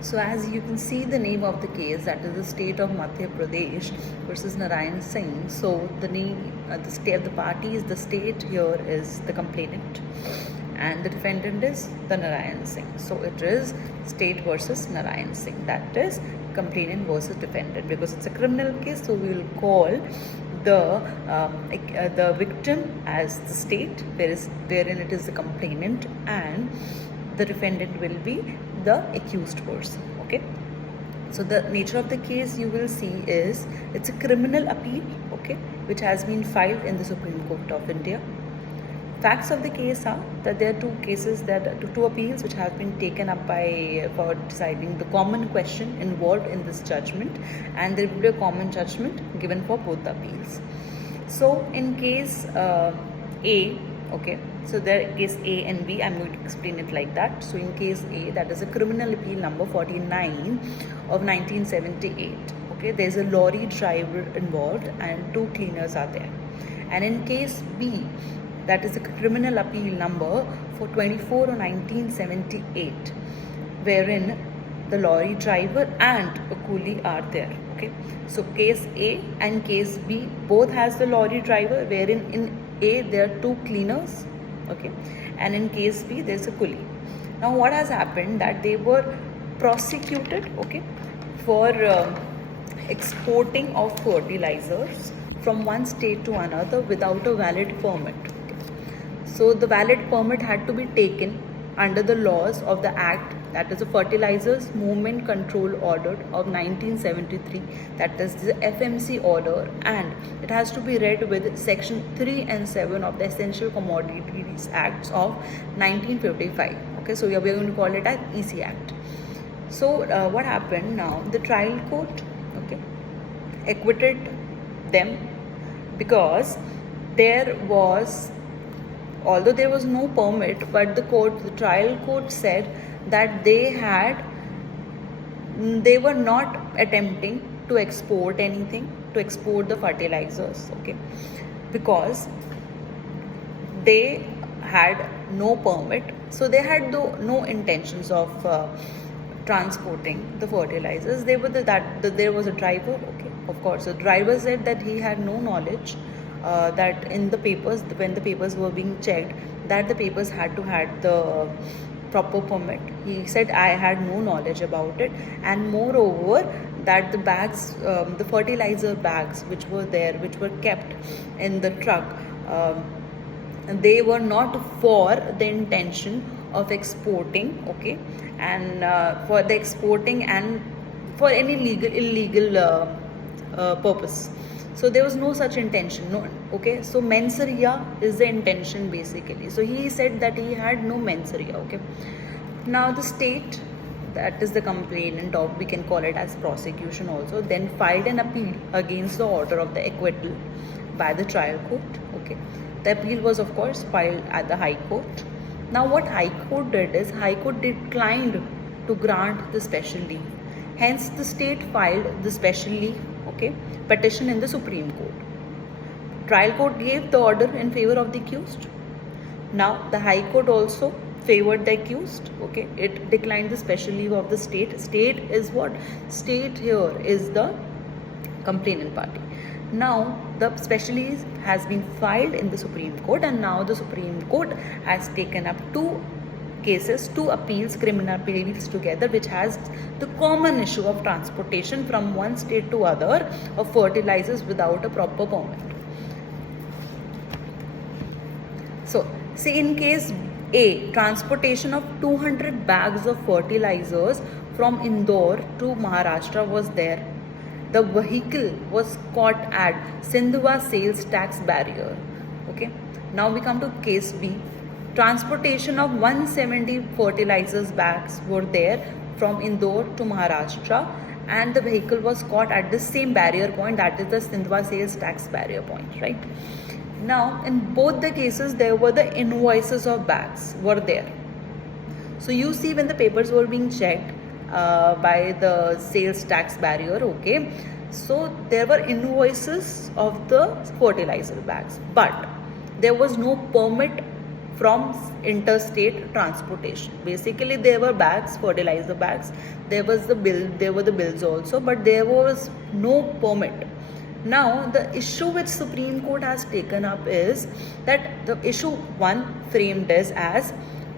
So as you can see the name of the case, that is the state of Madhya Pradesh versus Narayan Singh. So the name, the state, the party is the state here is the complainant, and the defendant is the Narayan Singh. So it is state versus Narayan Singh. That is complainant versus defendant, because it's a criminal case. So we will call the victim as the state, wherein it is the complainant, and the defendant will be the accused person. Okay, so the nature of the case you will see is it's a criminal appeal, okay, which has been filed in the Supreme Court of India. Facts of the case are that there are two appeals which have been taken up for deciding the common question involved in this judgment, and there will be a common judgment given for both the appeals. So in case A, okay, so there case A and B, I'm going to explain it like that. So in case A, that is a criminal appeal number 49 of 1978. Okay, there's a lorry driver involved and two cleaners are there. And in case B, that is a criminal appeal number for 24 of 1978, wherein the lorry driver and a coolie are there. Okay, so case A and case B both has the lorry driver, wherein in A there are two cleaners, okay, and in case B there's a coolie. Now what has happened that they were prosecuted, okay, for exporting of fertilizers from one state to another without a valid permit. So the valid permit had to be taken under the laws of the Act, that is the Fertilizers Movement Control Order of 1973, that is the FMC order, and it has to be read with section 3 and 7 of the Essential Commodities Acts of 1955. Okay, so we are going to call it as EC Act. So what happened now, the trial court, okay, acquitted them because although there was no permit, but the trial court said that they were not attempting to export anything, to export the fertilizers, okay, because they had no permit, so they had no intentions of transporting the fertilizers. There was a driver, okay, of course. The driver said that he had no knowledge that in the papers, when the papers were being checked, that the papers had the proper permit. He said, I had no knowledge about it, and moreover that the bags, the fertilizer bags which were kept in the truck, they were not for the intention of exporting, okay, and for the exporting and for any illegal purpose. So there was no such intention, no, okay. So mens rea is the intention basically. So he said that he had no mens rea, okay. Now the state, that is the complainant, of we can call it as prosecution also, then filed an appeal against the order of the acquittal by the trial court, okay. The appeal was of course filed at the High Court. Now what High Court did is, High Court declined to grant the special leave. Hence the state filed the special leave, okay, petition in the Supreme Court. Trial court gave the order in favor of the accused. Now the High Court also favored the accused, okay. It declined the special leave of the state. State is what? State here is the complainant party. Now the special leave has been filed in the Supreme Court, and now the Supreme Court has taken up two appeals, criminal appeals together, which has the common issue of transportation from one state to other of fertilizers without a proper permit. So, say in case A, transportation of 200 bags of fertilizers from Indore to Maharashtra was there. The vehicle was caught at Sindhwa sales tax barrier. Okay. Now we come to case B. Transportation of 170 fertilizers bags were there from Indore to Maharashtra, and the vehicle was caught at the same barrier point, that is the Sindhwa sales tax barrier point, right? Now in both the cases there were the invoices of bags were there. So you see when the papers were being checked by the sales tax barrier, okay, so there were invoices of the fertilizer bags, but there was no permit from interstate transportation. Basically, there were bags, fertilizer bags. There were the bills also, but there was no permit. Now, the issue which Supreme Court has taken up is that the issue one framed is as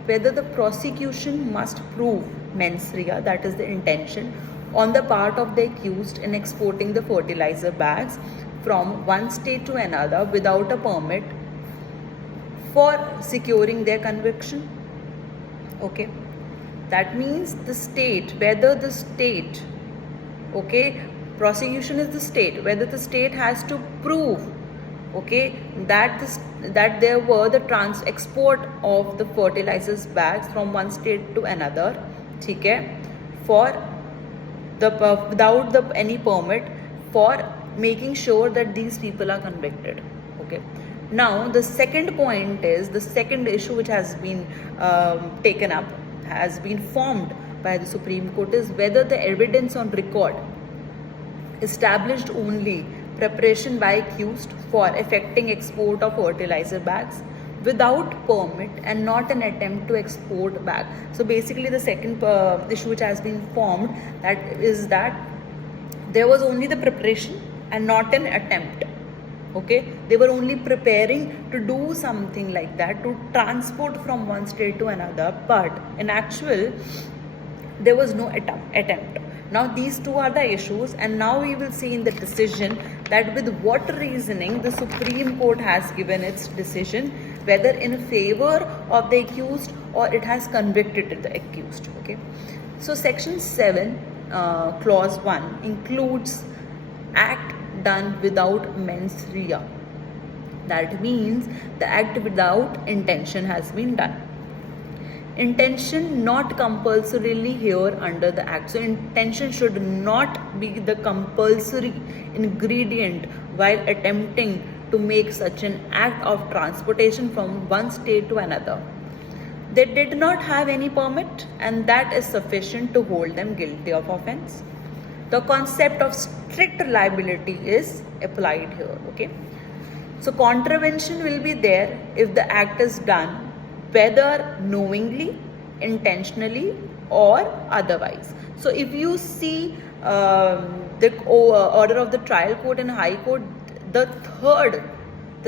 whether the prosecution must prove mens rea, that is the intention, on the part of the accused in exporting the fertilizer bags from one state to another without a permit for securing their conviction. Okay, that means the state, whether the state, okay, prosecution is the state, whether the state has to prove, okay, that there were the export of the fertilizers bags from one state to another, okay, for the without any permit, for making sure that these people are convicted. Okay, now the second point is, the second issue which has been taken up, has been formed by the Supreme Court, is whether the evidence on record established only preparation by accused for effecting export of fertilizer bags without permit and not an attempt to export bag. So basically the second issue which has been formed, that is that there was only the preparation and not an attempt. Okay, they were only preparing to do something like that, to transport from one state to another, but in actual there was no attempt. Now these two are the issues, and now we will see in the decision that with what reasoning the Supreme Court has given its decision, whether in favor of the accused or it has convicted the accused. Okay, so section 7 clause 1 includes act done without mens rea. That means the act without intention has been done. Intention not compulsorily here under the act. So intention should not be the compulsory ingredient while attempting to make such an act of transportation from one state to another. They did not have any permit, and that is sufficient to hold them guilty of offence. The concept of strict liability is applied here. Okay, so contravention will be there if the act is done whether knowingly, intentionally or otherwise. So if you see the order of the trial court and high court, the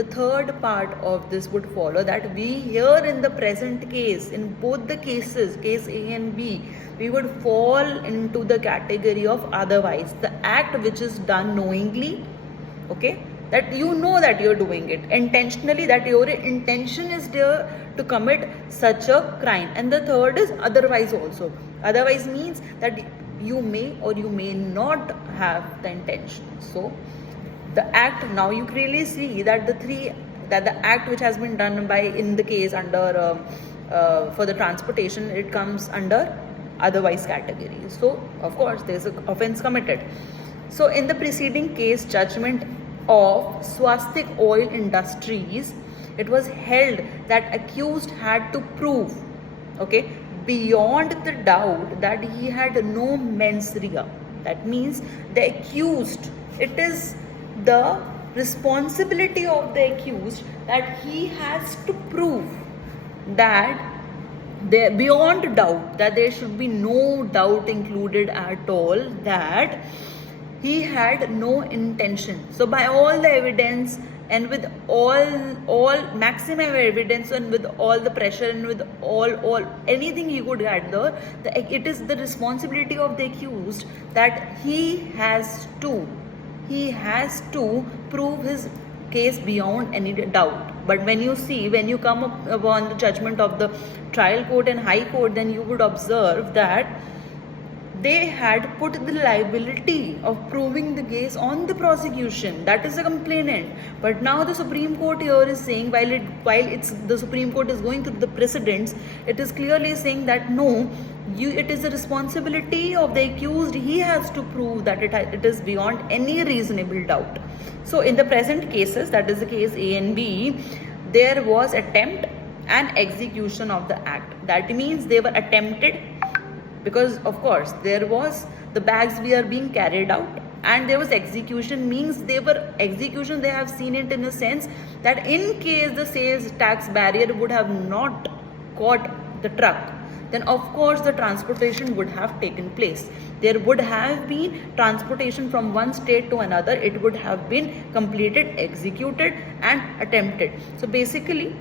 third part of this would follow, that we here in the present case, in both the cases, case A and B, we would fall into the category of otherwise, the act which is done knowingly, okay, that you know that you're doing it, intentionally, that your intention is there to commit such a crime, and the third is otherwise also. Otherwise means that you may or you may not have the intention. So the act, now you clearly see that the act which has been done by, in the case under for the transportation, it comes under otherwise category. So of course there is an offence committed. So in the preceding case, judgment of Swastik Oil Industries, it was held that accused had to prove, okay, beyond the doubt that he had no mens rea. That means the accused, it is the responsibility of the accused that he has to prove that there, beyond doubt, that there should be no doubt included at all, that he had no intention. So by all the evidence and with all maximum evidence and with all the pressure and with all anything he could gather, it is the responsibility of the accused that he has to prove his case beyond any doubt. But when you come upon the judgment of the trial court and high court, then you would observe that they had put the liability of proving the case on the prosecution, that is the complainant. But now the Supreme Court here is saying, while the Supreme Court is going through the precedents, it is clearly saying that no, it is the responsibility of the accused. He has to prove that it is beyond any reasonable doubt. So in the present cases, that is the case A and B, there was attempt and execution of the act. That means they were attempted, because of course there was, the bags were being carried out, and there was execution, means they have seen it in a sense that in case the sales tax barrier would have not caught the truck, then of course the transportation would have taken place. There would have been transportation from one state to another. It would have been completed, executed and attempted. So basically,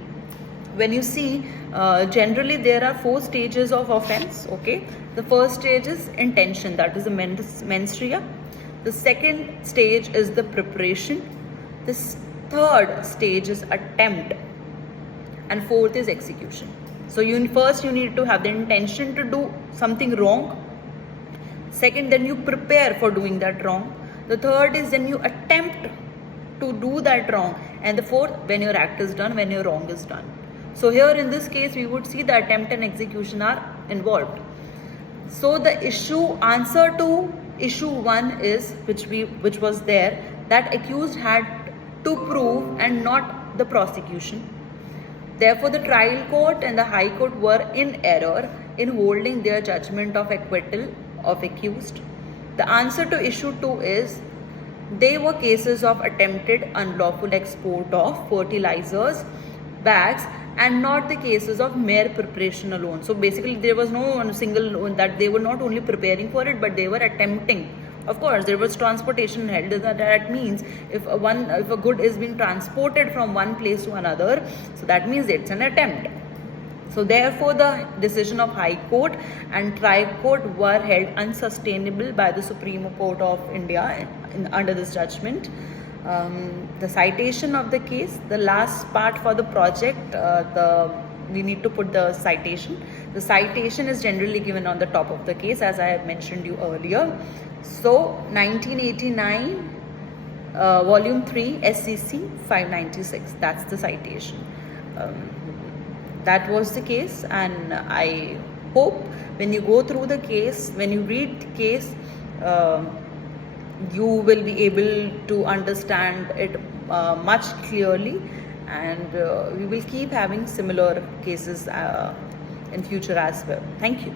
when you see, generally there are 4 stages of offense. Okay, the first stage is intention, that is the mens rea. The second stage is the preparation. The third stage is attempt, and fourth is execution. So first you need to have the intention to do something wrong. Second, then you prepare for doing that wrong. The third is then you attempt to do that wrong. And the fourth, when your act is done, when your wrong is done. So here in this case, we would see the attempt and execution are involved. So the answer to issue 1 is, which was there, that accused had to prove and not the prosecution. Therefore, the trial court and the high court were in error in holding their judgment of acquittal of accused. The answer to issue 2 is, they were cases of attempted unlawful export of fertilizers bags and not the cases of mere preparation alone. So basically there was no single, that they were not only preparing for it, but they were attempting. Of course, there was transportation held. That means if a good is being transported from one place to another, so that means it's an attempt. So therefore, the decision of High Court and Trial Court were held unsustainable by the Supreme Court of India under this judgment. The citation of the case, the last part for the project, we need to put the citation. The citation is generally given on the top of the case, as I have mentioned you earlier. So 1989, volume 3, SCC 596, that's the citation. That was the case, and I hope when you go through the case, when you read the case, you will be able to understand it much clearly, and we will keep having similar cases in future as well. Thank you.